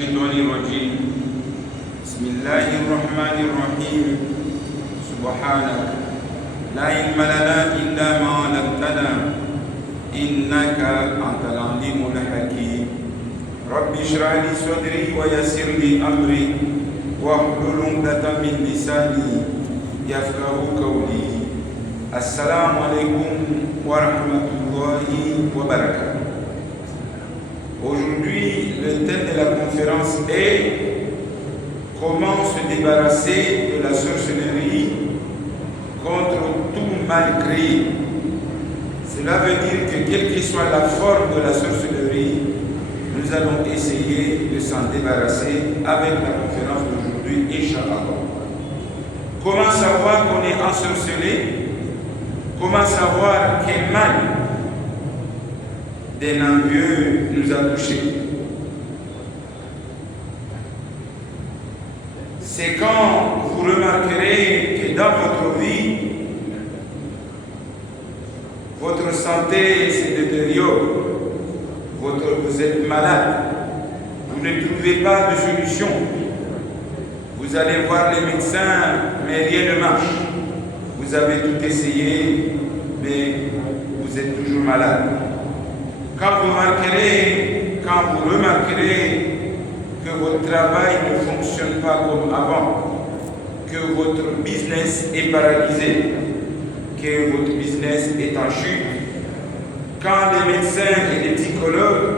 الشيطان الرجيم بسم الله الرحمن الرحيم سبحانك لا علم لنا إلا ما علمتنا إنك أنت العليم الحكيم رب اشرح لي صدري ويسر لي أمري واحلل عقدة من لساني يفقهوا قولي السلام عليكم ورحمة الله وبركاته. Aujourd'hui, le thème de la conférence est comment se débarrasser de la sorcellerie contre tout mal créé. Cela veut dire que quelle que soit la forme de la sorcellerie, nous allons essayer de s'en débarrasser avec la conférence d'aujourd'hui, Inch'Allah. Comment savoir qu'on est ensorcelé? Comment savoir quel mal d'un envieux nous a touchés? C'est quand vous remarquerez que dans votre vie, votre santé se détériore, vous êtes malade, vous ne trouvez pas de solution. Vous allez voir les médecins, mais rien ne marche. Vous avez tout essayé, mais vous êtes toujours malade. Quand vous remarquerez que votre travail ne fonctionne pas comme avant, que votre business est paralysé, que votre business est en chute, quand les médecins et les psychologues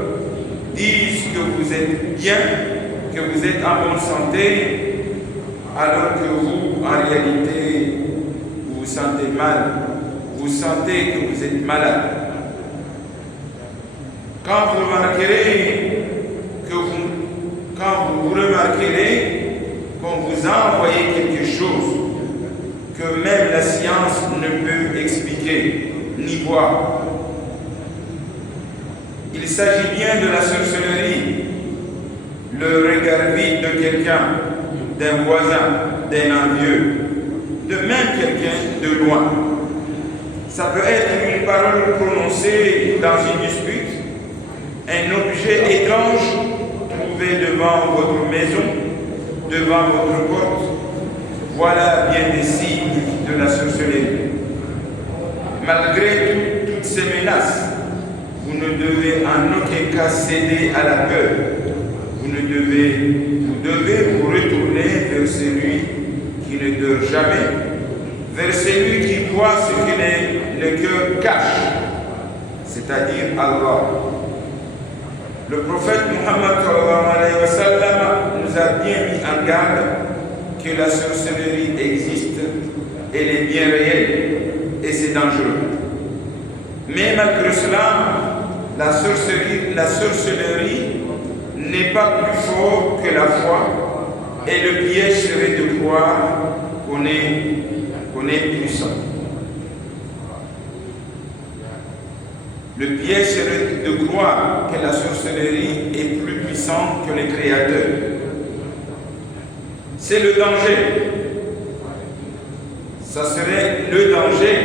disent que vous êtes bien, que vous êtes en bonne santé, alors que vous, en réalité, vous vous sentez mal, vous sentez que vous êtes malade. Quand vous remarquerez qu'on vous a envoyé quelque chose que même la science ne peut expliquer ni voir. Il s'agit bien de la sorcellerie, le regard vide de quelqu'un, d'un voisin, d'un envieux, de même quelqu'un de loin. Ça peut être une parole prononcée dans une dispute, un objet étrange trouvé devant votre maison, devant votre porte. Voilà bien des signes de la sorcellerie. Malgré toutes ces menaces, vous ne devez en aucun cas céder à la peur. Vous devez vous retourner vers celui qui ne dort jamais, vers celui qui voit ce que le cœur cache, c'est-à-dire Allah. Le prophète Muhammad nous a bien mis en garde que la sorcellerie existe, elle est bien réelle et c'est dangereux. Mais malgré cela, la sorcellerie n'est pas plus fort que la foi et le piège serait de croire qu'on est puissant. Le piège serait de croire que la sorcellerie est plus puissante que les créateurs. C'est le danger. Ça serait le danger.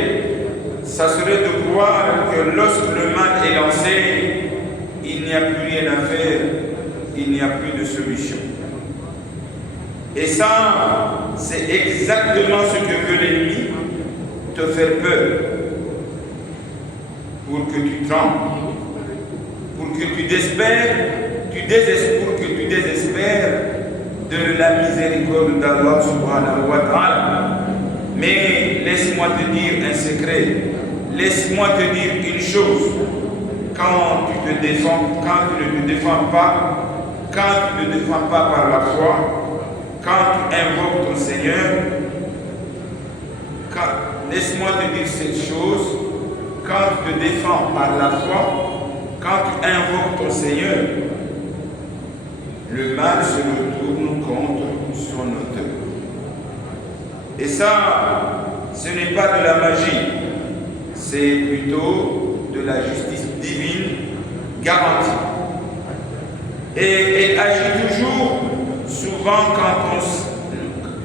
Ça serait de croire que lorsque le mal est lancé, il n'y a plus rien à faire, il n'y a plus de solution. Et ça, c'est exactement ce que veut l'ennemi, te faire peur. Pour que tu trembles, pour que tu désespères, de la miséricorde d'Allah subhanahu wa ta'ala. Mais laisse-moi te dire un secret, laisse-moi te dire une chose, quand tu ne te défends pas par la foi, quand tu invoques ton Seigneur, laisse-moi te dire cette chose, quand tu te défends par la foi, quand tu invoques ton Seigneur, le mal se retourne contre son auteur. Et ça, ce n'est pas de la magie, c'est plutôt de la justice divine garantie. Et elle agit toujours, souvent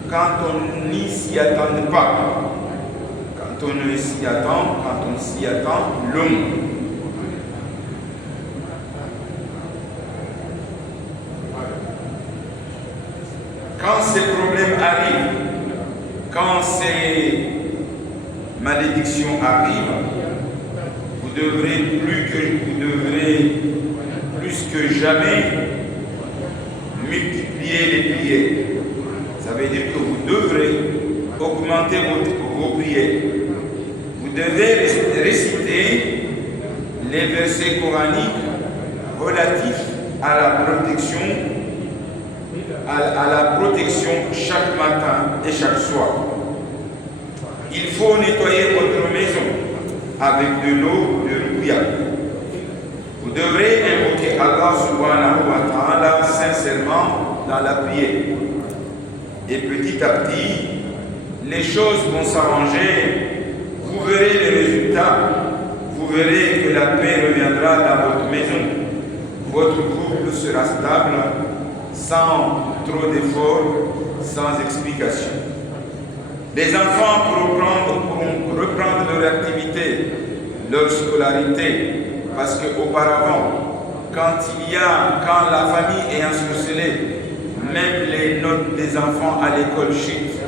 quand on n'y s'y attend pas. Quand on s'y attend, l'homme. quand ces problèmes arrivent, quand ces malédictions arrivent, vous devrez plus que jamais multiplier les prières. Ça veut dire que vous devrez augmenter vos prières. Vous devez réciter les versets coraniques relatifs à la protection, à la protection chaque matin et chaque soir. Il faut nettoyer votre maison avec de l'eau de ruya. Vous devrez invoquer Allah subhanahu wa ta'ala sincèrement dans la prière. Et petit à petit, les choses vont s'arranger. Vous verrez les résultats. Vous verrez que la paix reviendra dans votre maison. Votre couple sera stable, sans trop d'efforts, sans explication. Les enfants pourront reprendre leur activité, leur scolarité, parce qu'auparavant, quand la famille est ensorcelée, même les notes des enfants à l'école chutent.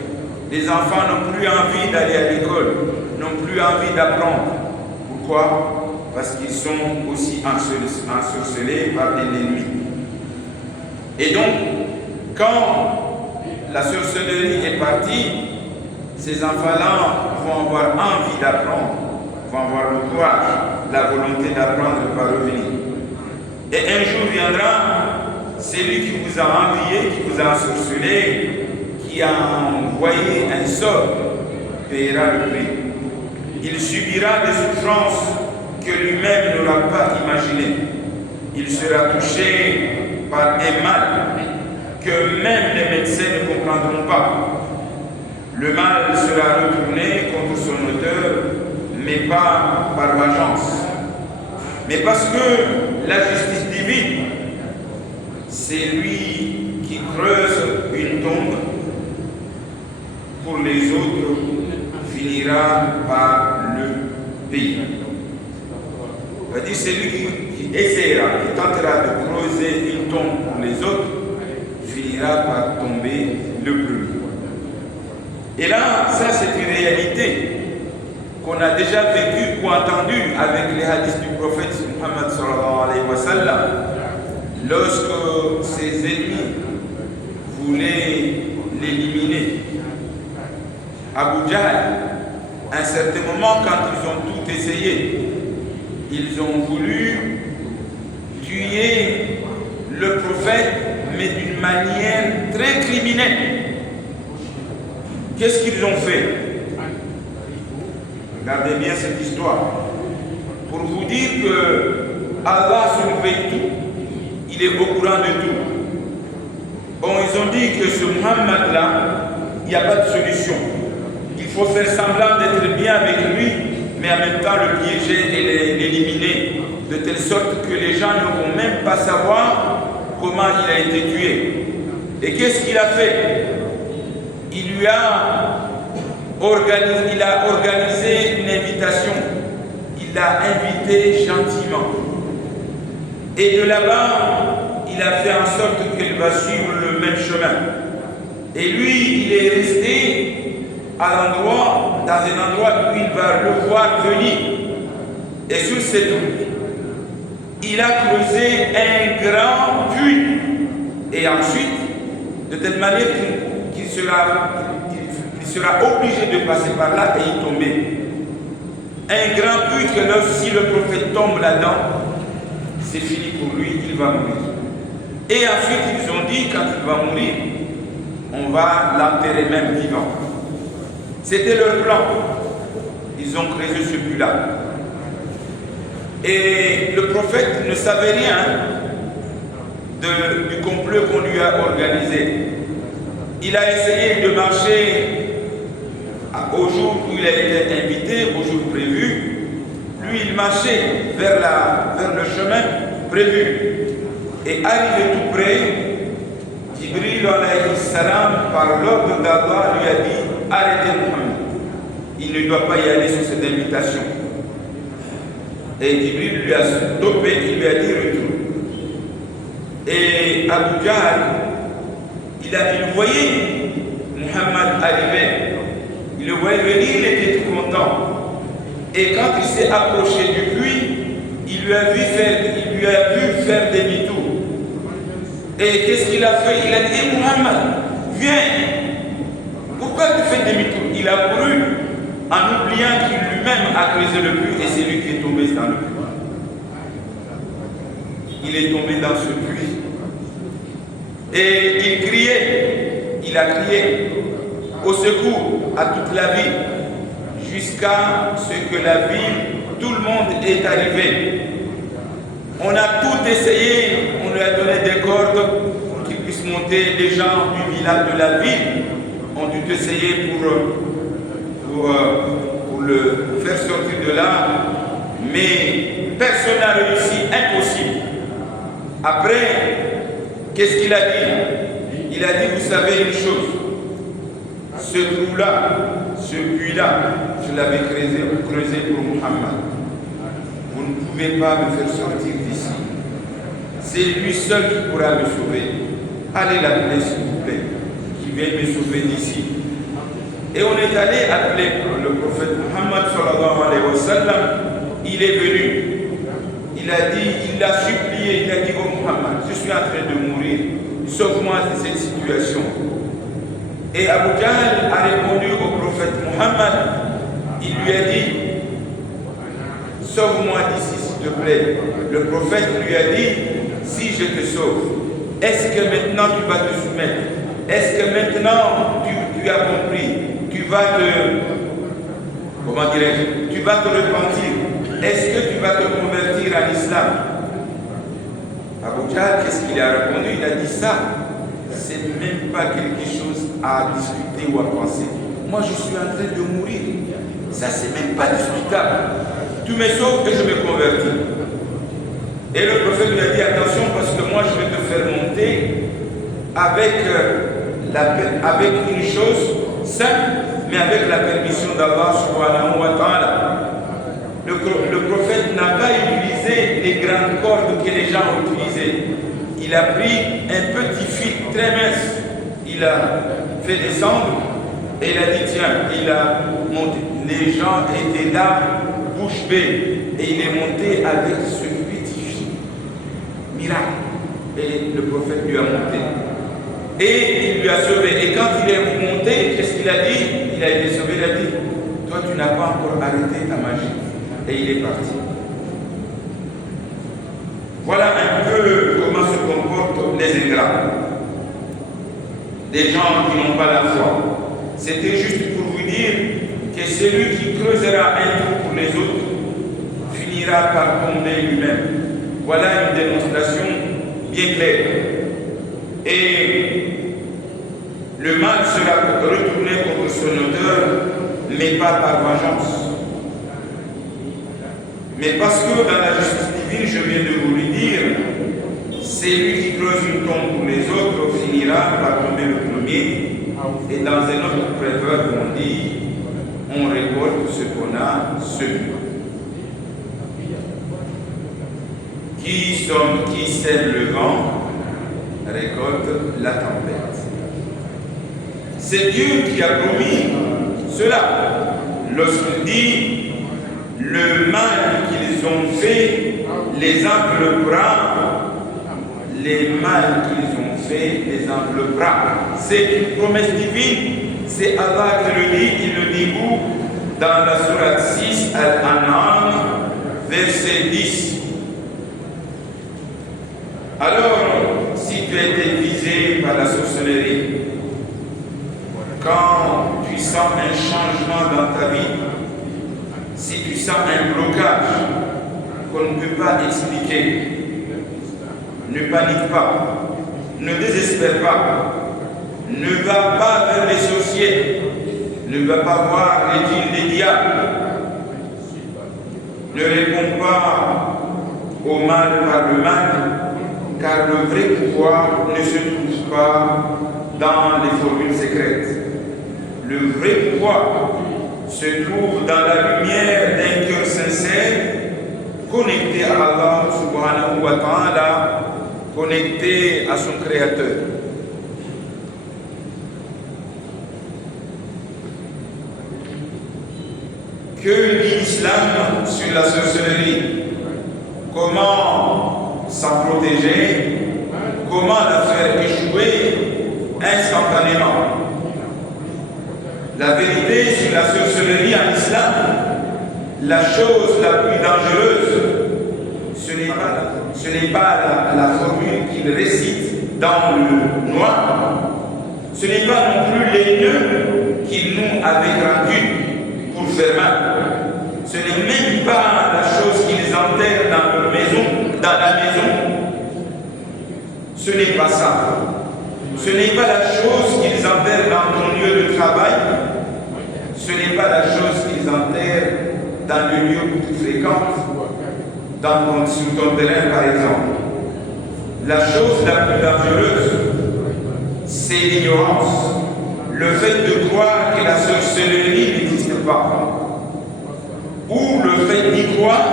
Les enfants n'ont plus envie d'aller à l'école, n'ont plus envie d'apprendre. Pourquoi? Parce qu'ils sont aussi ensorcelés par l'ennemi. Et donc, quand la sorcellerie est partie, ces enfants-là vont avoir envie d'apprendre, vont avoir le courage, la volonté d'apprendre va revenir. Et un jour viendra, celui qui vous a envié, qui vous a ensorcelé, qui a envoyé un sort, paiera le prix. Il subira des souffrances que lui-même n'aura pas imaginées. Il sera touché par un mal que même les médecins ne comprendront pas. Le mal sera retourné contre son auteur, mais pas par vengeance. Mais parce que la justice divine, c'est lui qui creuse une tombe pour les autres, finira par le payer. C'est-à-dire celui qui essaiera, qui tentera de creuser une tombe pour les autres, finira par tomber le premier. Et là, ça c'est une réalité qu'on a déjà vécue ou entendue avec les hadiths du prophète Muhammad sallallahu alayhi wa sallam. Lorsque ses ennemis voulaient l'éliminer, Abu Jahl, à un certain moment, quand ils ont tout essayé, ils ont voulu tuer le prophète, mais d'une manière très criminelle. Qu'est-ce qu'ils ont fait? Regardez bien cette histoire. Pour vous dire que Allah surveille tout. Il est au courant de tout. Bon, ils ont dit que ce Muhammad-là, il n'y a pas de solution. Il faut faire semblant d'être bien avec lui, mais en même temps le piéger et l'éliminer, de telle sorte que les gens ne vont même pas savoir comment il a été tué. Et qu'est-ce qu'il a fait? Il a organisé une invitation. Il l'a invité gentiment. Et de là-bas, il a fait en sorte qu'elle va suivre le même chemin. Et lui, il est resté dans un endroit où il va le voir venir. Et sur cette route, il a creusé un grand puits. Et ensuite, de telle manière qu'il sera obligé de passer par là et y tomber. Un grand puits que si le prophète tombe là-dedans, c'est fini pour lui, il va mourir. Et ensuite, ils ont dit, quand il va mourir, on va l'enterrer même vivant. C'était leur plan. Ils ont creusé ce puits-là. Et le prophète ne savait rien du complot qu'on lui a organisé. Il a essayé de marcher au jour où il a été invité, au jour prévu. Lui, il marchait vers le chemin prévu. Et arrivé tout près, Jibril alayhi salam, par l'ordre d'Allah, lui a dit « Arrêtez Muhammad, il ne doit pas y aller sur cette invitation. » Et Jibril lui a stoppé, il lui a dit « Retourne. » Et Abu Jahl, Il voyait Muhammad arriver, il le voyait venir, il était tout content. Et quand il s'est approché du puits, il lui a vu faire demi-tour. Et qu'est-ce qu'il a fait? Il a dit, hey, Muhammad, viens. Pourquoi tu fais demi-tour? Il a couru en oubliant qu'il lui-même a creusé le puits et c'est lui qui est tombé dans le puits. Il est tombé dans ce puits. Et il criait, il a crié au secours à toute la ville, jusqu'à ce que la ville, tout le monde est arrivé. On a tout essayé, on lui a donné des cordes pour qu'il puisse monter. Les gens du village, de la ville, ont dû essayer pour le faire sortir de là, mais personne n'a réussi, impossible. Après, qu'est-ce qu'il a dit? Il a dit, vous savez une chose, ce trou-là, ce puits-là, je l'avais creusé pour Muhammad. Vous ne pouvez pas me faire sortir d'ici. C'est lui seul qui pourra me sauver. Allez l'appeler s'il vous plaît, qui vient me sauver d'ici. Et on est allé appeler le prophète Muhammad sallallahu alayhi wa sallam. Il est venu. Il a dit, il l'a supplié, il a dit, oh Muhammad, je suis en train de mourir, sauve-moi de cette situation. Et Abu Jahl a répondu au prophète Muhammad, il lui a dit, sauve-moi d'ici s'il te plaît. Le prophète lui a dit, si je te sauve, est-ce que maintenant tu vas te soumettre? Est-ce que maintenant tu as compris? Tu vas tu vas te repentir? Est-ce que tu vas te convertir à l'islam? Abu Jahl, qu'est-ce qu'il a répondu? Il a dit ça, c'est même pas quelque chose à discuter ou à penser. Moi, je suis en train de mourir. Ça, c'est même pas discutable. Tu me sauves et je me convertis. Et le prophète lui a dit, attention, parce que moi, je vais te faire monter avec une chose simple, mais avec la permission d'Allah subhanahu wa ta'ala. Le prophète n'a pas utilisé les grandes cordes que les gens ont utilisées. Il a pris un petit fil très mince, il a fait descendre et il a dit tiens, il a monté. Les gens étaient là, bouche bée, et il est monté avec ce petit fil. Miracle. Et le prophète lui a monté. Et il lui a sauvé. Et quand il est monté, qu'est-ce qu'il a dit? Il a été sauvé, il a dit toi tu n'as pas encore arrêté ta magie. Et il est parti. Voilà un peu comment se comportent les ingrats. Des gens qui n'ont pas la foi. C'était juste pour vous dire que celui qui creusera un trou pour les autres finira par tomber lui-même. Voilà une démonstration bien claire. Et le mal sera retourné contre son auteur, mais pas par vengeance. Mais parce que dans la justice divine, je viens de vous le dire, c'est lui qui creuse une tombe pour les autres finira par tomber le premier. Et dans un autre proverbe, on dit, on récolte ce qu'on a semé. Qui sème le vent, récolte la tempête. C'est Dieu qui a promis cela. Lorsqu'il dit, le mal qu'ils ont fait les enveloppera, les mal qu'ils ont fait les enveloppera. C'est une promesse divine, c'est Allah qui le dit, il le dit où? Dans la sourate 6, Al-An'am, verset 10. Alors, si tu as été visé par la sorcellerie, quand tu sens un changement dans ta vie, si tu sens un blocage qu'on ne peut pas expliquer, ne panique pas, ne désespère pas, ne va pas vers les sorciers, ne va pas voir les djinns des diables, ne réponds pas au mal par le mal, car le vrai pouvoir ne se trouve pas dans les formules secrètes. Le vrai pouvoir se trouve dans la lumière d'un cœur sincère, connecté à Allah subhanahu wa ta'ala, connecté à son Créateur. Que dit l'islam sur la sorcellerie? Comment s'en protéger? Comment la faire échouer instantanément? La vérité sur la sorcellerie en islam, la chose la plus dangereuse, ce n'est pas la formule qu'il récite dans le noir, ce n'est pas non plus les nœuds qu'il noue avec rancune pour faire mal. Ce n'est même pas la chose qu'ils enterrent dans leur maison, dans la maison. Ce n'est pas ça. Ce n'est pas la chose qu'ils enterrent dans ton lieu de travail. Ce n'est pas la chose qu'ils enterrent dans le lieu où tu fréquentes, sur ton terrain par exemple. La chose la plus dangereuse, c'est l'ignorance. Le fait de croire que la sorcellerie n'existe pas. Ou le fait d'y croire,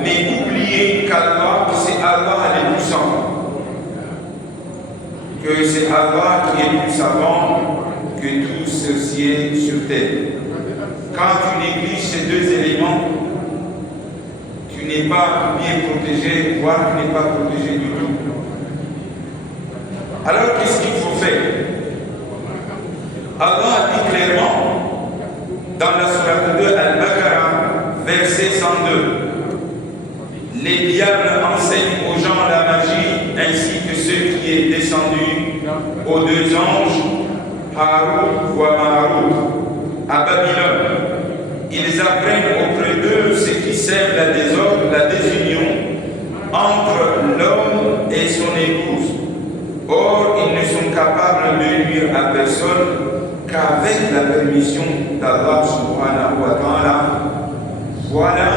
mais oublier qu'Allah, que c'est Allah le puissant. Que c'est Allah qui est plus savant que tout sorcier sur terre. Quand tu négliges ces deux éléments, tu n'es pas bien protégé, voire tu n'es pas protégé du tout. Alors qu'est-ce qu'il faut faire? Allah dit clairement dans la sourate 2 Al-Baqarah, verset 102, les diables enseignent aux gens la magie ainsi que ce qui est descendu aux deux anges Harut wa Marut à Babylone. Ils apprennent auprès d'eux ce qui sème la désordre, la désunion entre l'homme et son épouse. Or, ils ne sont capables de nuire à personne qu'avec la permission d'Allah subhanahu wa ta'ala. Voilà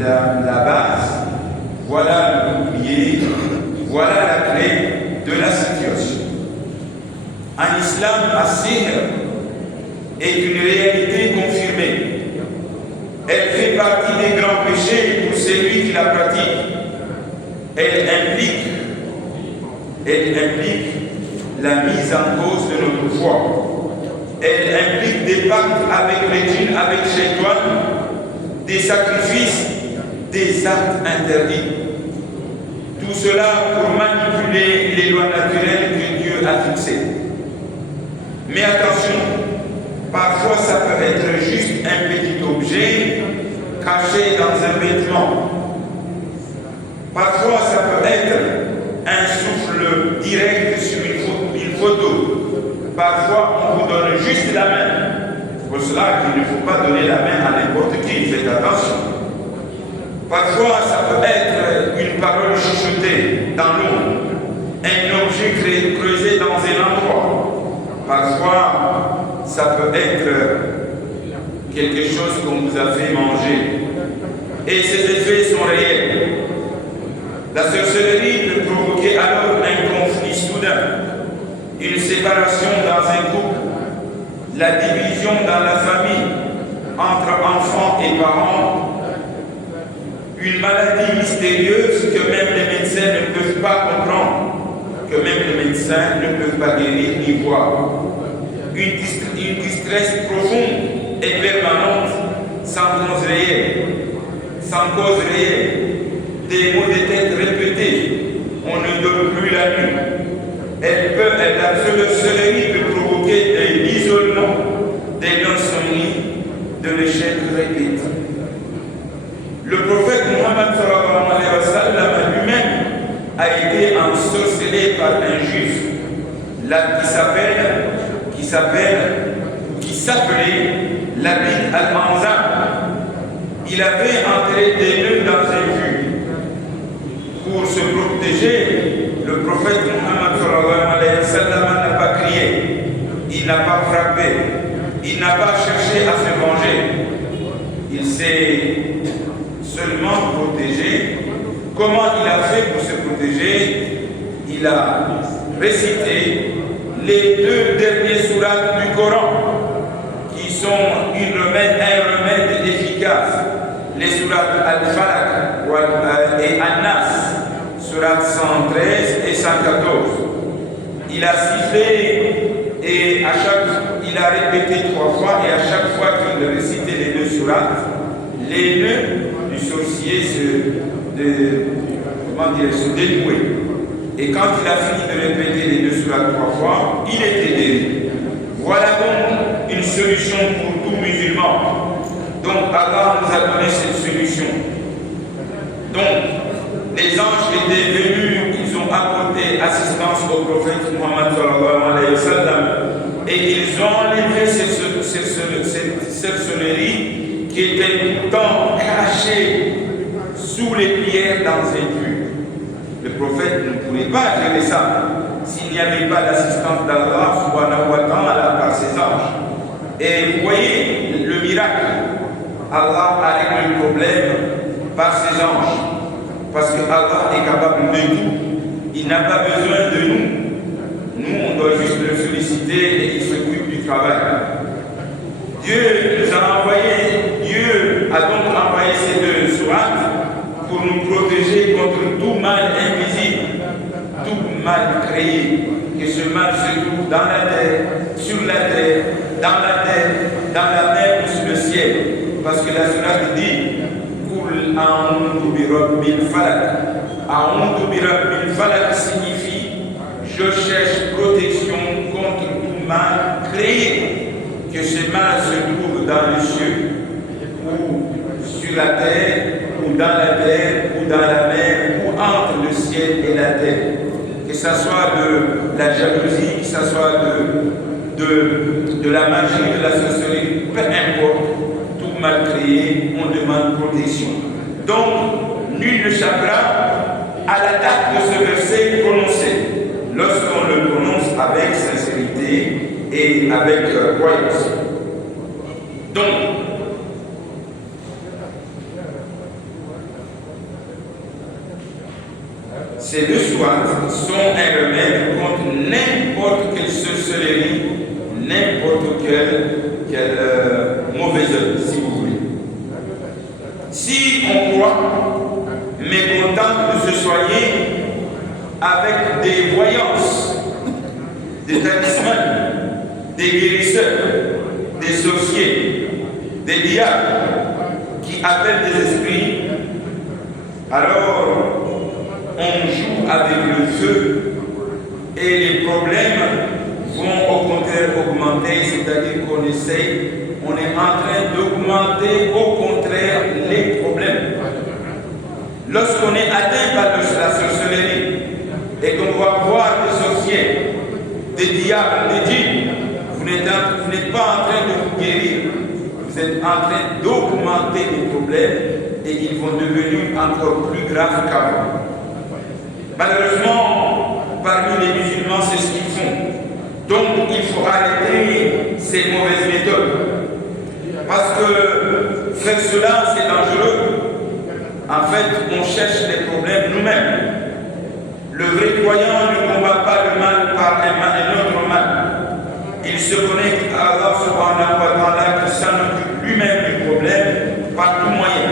la base, voilà le bouclier, voilà la clé de la situation. En islam, as-sihr est une réalité confirmée. Elle fait partie des grands péchés pour celui qui la pratique. Elle implique la mise en cause de notre foi. Elle implique des pactes avec les djinns, avec Shaitan, des sacrifices, des actes interdits. Tout cela pour manipuler les lois naturelles que Dieu a fixées. Mais attention, parfois ça peut être juste un petit objet caché dans un vêtement. Parfois ça peut être un souffle direct sur une photo. Parfois on vous donne juste la main. C'est pour cela qu'il ne faut pas donner la main à n'importe qui, faites attention. Parfois ça peut être une parole chuchotée dans l'ombre, un objet creusé dans un endroit. Parfois ça peut être quelque chose qu'on vous a fait manger. Et ces effets sont réels. La sorcellerie peut provoquer alors un conflit soudain, une séparation dans un couple, la division dans la famille, entre enfants et parents, une maladie mystérieuse que même les médecins ne peuvent pas comprendre, que même les médecins ne peuvent pas guérir ni voir, une distress profonde et permanente, sans cause réelle, des maux de tête répétés, on ne dort plus la nuit. La sorcellerie peut provoquer de l'isolement, des insomnies, de l'échec répété. Le prophète Muhammad sallallahu alayhi wa sallam lui-même a été ensorcelé par un juif qui s'appelait Labid al-Anzam. Il avait entré des nœuds dans un puits. Pour se protéger, le prophète Muhammad sallallahu alayhi wa sallam n'a pas crié, il n'a pas frappé, il n'a pas cherché à se venger. Il s'est seulement protégé. Comment il a fait pour se protéger? Il a récité les deux derniers sourates du Coran, qui sont un remède efficace. Les sourates Al-Falaq et An-Nas, sourates 113 et 114. Il a sifflé et Et il a répété 3 fois, et à chaque fois qu'il récitait les 2 sourates, les nœuds du sorcier se dénouaient. Et quand il a fini de répéter les 2 sourates 3 fois, il était guéri. Voilà donc une solution pour tout musulman. Donc Allah nous a donné cette solution. Donc les anges étaient venus, ils ont apporté assistance au prophète Muhammad sallallahu alayhi wa sallam, et ils ont enlevé cette sorcellerie qui était pourtant cachée sous les pierres dans un puits. Le prophète ne pouvait pas gérer ça s'il n'y avait pas l'assistance d'Allah subhanahu wa ta'ala par ses anges. Et vous voyez le miracle, Allah a réglé le problème par ses anges, parce que Allah est capable de tout. Il n'a pas besoin de nous. Nous, on doit juste le solliciter et il s'occupe du travail. Dieu nous a envoyé, Dieu a donc envoyé ces 2 sourates pour nous protéger contre tout mal invisible, tout mal créé. Que ce mal se trouve dans la terre, sur la terre, dans la terre, dans la mer ou sur le ciel. Parce que la sourate dit Kul a'udhu bi rabbil falak. A'udhu bi rabbil falak signifie je cherche protection contre tout mal créé. Que ce mal se trouve dans les cieux, ou sur la terre, ou dans la terre, ou dans la mer, ou entre le ciel et la terre. Que ce soit de la jalousie, que ce soit de la magie, de la sorcellerie, peu importe, tout mal créé, on demande protection. Donc, nul n'échappera à l'attaque de ce verset prononcé, lorsqu'on le prononce avec sincérité et avec croyance. Donc, ces 2 sourates sont un remède contre n'importe quelle sorcellerie, n'importe quelle mauvaise œuvre, si vous voulez. Si on croit, mécontent de se soigner avec des voyances, des talismans, des guérisseurs, des sorciers, des diables qui appellent des esprits, alors on joue avec le feu et les problèmes vont au contraire augmenter, c'est-à-dire qu'on essaye, on est en train d'augmenter au contraire les problèmes. Lorsqu'on est atteint par la sorcellerie et qu'on va voir des sorciers, des diables, des djinns, vous n'êtes pas en train de vous guérir, vous êtes en train d'augmenter les problèmes et ils vont devenir encore plus graves qu'avant. Malheureusement, parmi les musulmans, c'est ce qu'ils font. Donc, il faut arrêter ces mauvaises méthodes. Parce que faire cela, c'est dangereux. En fait, on cherche les problèmes nous-mêmes. Le vrai croyant ne combat pas le mal par un autre mal. Il se connecte à Allah subhanahu wa ta'ala qui s'en occupe lui-même du problème par tout moyen.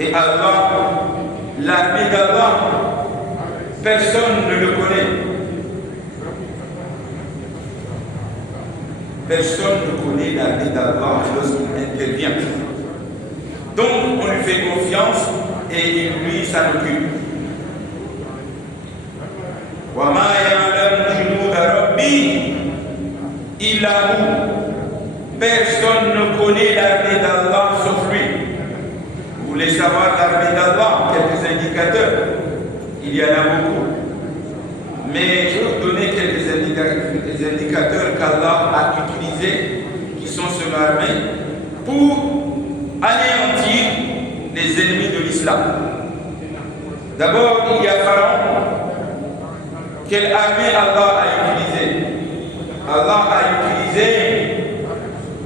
Et Allah, l'armée d'Allah, personne ne le connaît. Personne ne connaît l'armée d'Allah lorsqu'il intervient. Donc, on lui fait confiance et lui s'en occupe. Wa ma ya'lamu junuda rabbi illa hu. Personne ne connaît l'armée d'Allah sauf lui. Vous voulez savoir l'armée d'Allah? Quelques indicateurs. Il y en a beaucoup. Mais je vais vous donner quelques indicateurs qu'Allah a utilisés, qui sont sur l'armée, pour anéantir les ennemis de l'islam. D'abord, il y a Pharaon. Quelle armée Allah a utilisée? Allah a utilisé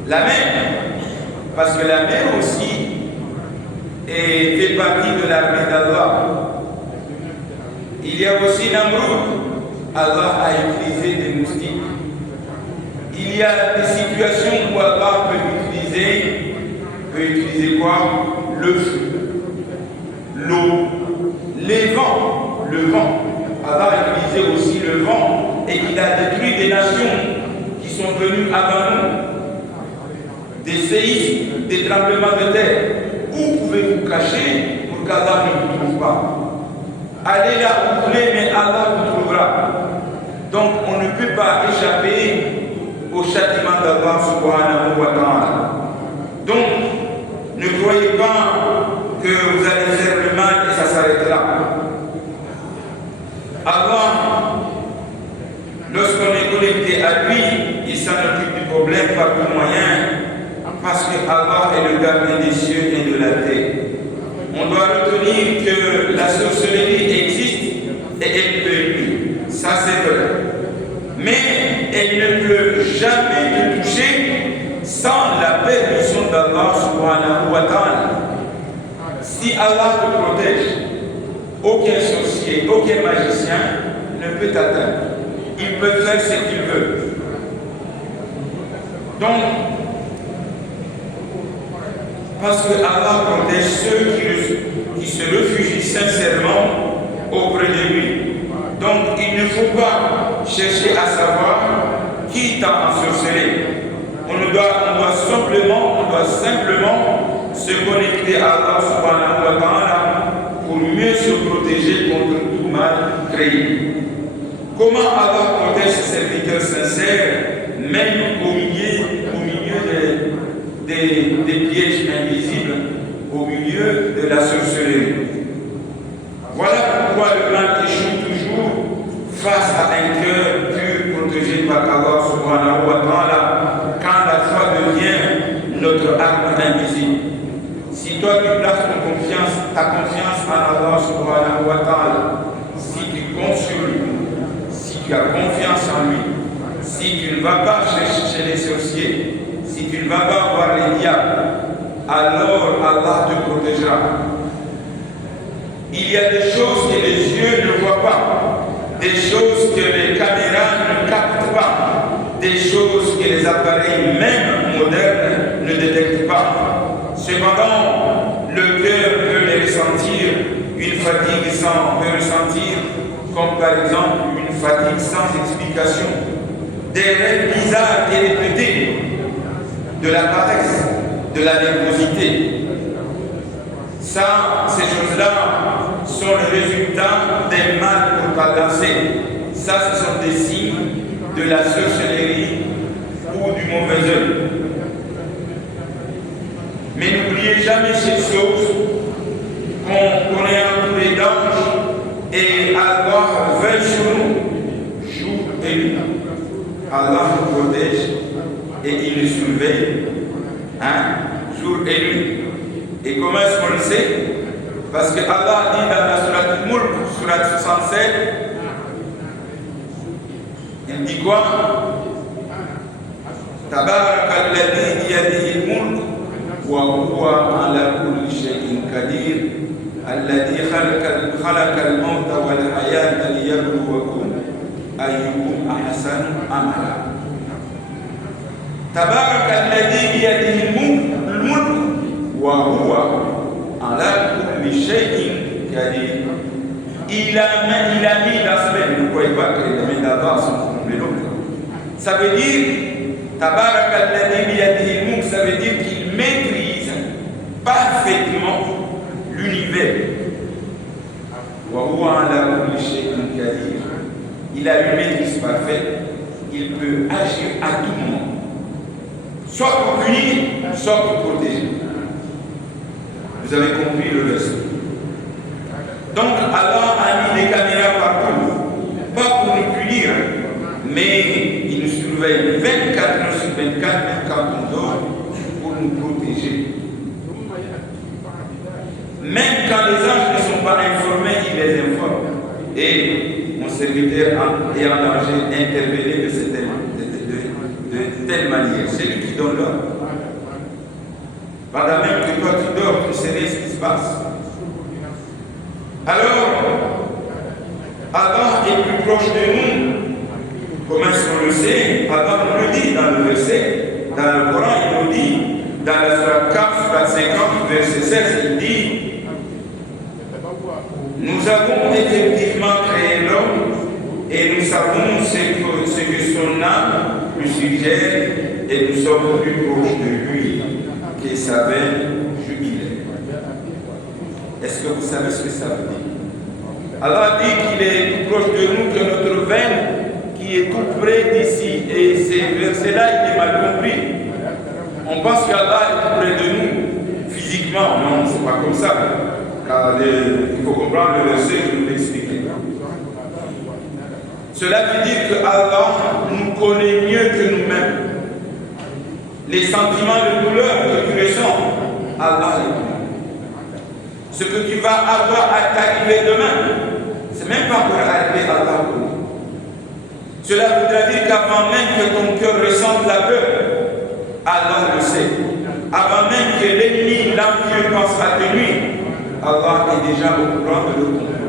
la mer, parce que la mer aussi fait partie de l'armée d'Allah. Il y a aussi Namrud. Allah a utilisé des moustiques. Il y a des situations où Allah peut utiliser quoi? Le feu, l'eau, les vents, le vent. Allah a utilisé aussi le vent et il a détruit des nations sont venus avant nous, des séismes, des tremblements de terre. Où pouvez-vous cacher pour qu'Allah ne vous trouve pas? Allez là où vous voulez, mais Allah vous trouvera. Donc on ne peut pas échapper au châtiment d'Allah subhanahu wa ta'ala. Donc ne croyez pas que vous allez faire le mal et ça s'arrête là. Allah, lorsqu'on est connecté à lui, il s'en occupe du problème par tout moyen, parce que Allah est le gardien des cieux et de la terre. On doit retenir que la sorcellerie existe et elle peut nuire. Ça c'est vrai. Mais elle ne peut jamais te toucher sans la permission d'Allah subhanahu wa ta'ala. Si Allah te protège, aucun sorcier, aucun magicien ne peut t'atteindre. Il peut faire ce qu'il veut. Donc, parce que Allah protège ceux qui se réfugient sincèrement auprès de lui. Donc il ne faut pas chercher à savoir qui t'a ensorcelé. On doit simplement se connecter à Allah subhanahu wa ta'ala pour mieux se protéger contre tout mal créé. Comment Allah protège ses serviteurs sincères, même au milieu des pièges invisibles, au milieu de la sorcellerie? Voilà pourquoi le mal échoue toujours face à un cœur pur protégé par Allah subhanahu wa ta'ala, quand la foi devient notre arme invisible. Si toi tu places ta confiance en Allah subhanahu wa ta'ala, si tu comptes sur lui, si tu as confiance en lui, si tu ne vas pas chercher les sorciers, si tu ne vas pas voir les diables, alors Allah te protégera. Il y a des choses que les yeux ne voient pas, des choses que les caméras ne captent pas, des choses que les appareils même modernes ne détectent pas. Cependant, le cœur peut les ressentir, une fatigue peut ressentir, comme par exemple une fatigue sans explication, des rêves bizarres et répétés, de la paresse, de la nervosité. Ça, ces choses-là sont le résultat des mal qu'on va lancer. Ça, ce sont des signes de la sorcellerie ou du mauvais œil. Mais n'oubliez jamais ces choses, qu'on est entouré d'anges et Allah veille sur nous, jour et nuit. Allah nous protège et il nous surveille, jour et nuit. Et comment est-ce qu'on le sait? Parce que Allah dit dans la sourate Mulk, sourate 67, il dit quoi? Tabaraka alladhi biyadihi al-mulk wa huwa ala kulli shay'in qadir alladhi khalaqa al-mawta wal hayata liyabluwakum ayyukum ahsanu amala. Tabaraka alladhi biyadihi al-mulk wa huwa ala kulli shay'in qadir. Il a mis la semaine, vous ne croyez pas que les mains d'Allah sont complètes. Ça veut dire, Tabaraka alladhi biyadihi al-mulk, ça veut dire qu'il maîtrise parfaitement l'univers. Wa huwa ala kulli shay'in qadir. Il a une maîtrise parfaite, il peut agir à tout moment, soit pour punir, soit pour protéger. Vous avez compris le verset. Donc Allah a mis des caméras partout, pas pour nous punir, mais il nous surveille 24 heures sur 24, même quand on dort, pour nous protéger. Même quand les anges ne sont pas informés, il les informe. Et mon serviteur est en danger d'intervenir de telle manière. C'est lui qui donne l'ordre. Pendant même que toi tu dors, tu sais ce qui se passe. Alors, Allah est plus proche de nous. Comment est-ce qu'on le sait? Allah nous le dit dans le verset, dans le Coran, il nous dit, dans la sourate Kaf, sourate 50, verset 16, il dit: nous avons effectivement créé l'homme et nous savons ce que son âme lui suggère et nous sommes plus proches de lui que sa veine jugulaire. Est-ce que vous savez ce que ça veut dire? Allah dit qu'il est tout proche de nous que notre veine qui est tout près d'ici. Et ces versets-là, il est mal compris. On pense qu'Allah est tout près de nous physiquement. Non, c'est pas comme ça. Car il faut comprendre le verset, je vais vous l'expliquer. Cela veut dire que Allah nous connaît mieux que nous-mêmes. Les sentiments de douleur que tu ressens, Allah les connaît. Ce que tu vas avoir à t'arriver demain, c'est même pas pour arriver à Allah. Cela voudra dire qu'avant même que ton cœur ressente la peur, Allah le sait. Avant même que l'ennemi, l'envieux pense à te nuire, Allah est déjà au courant de le comprendre.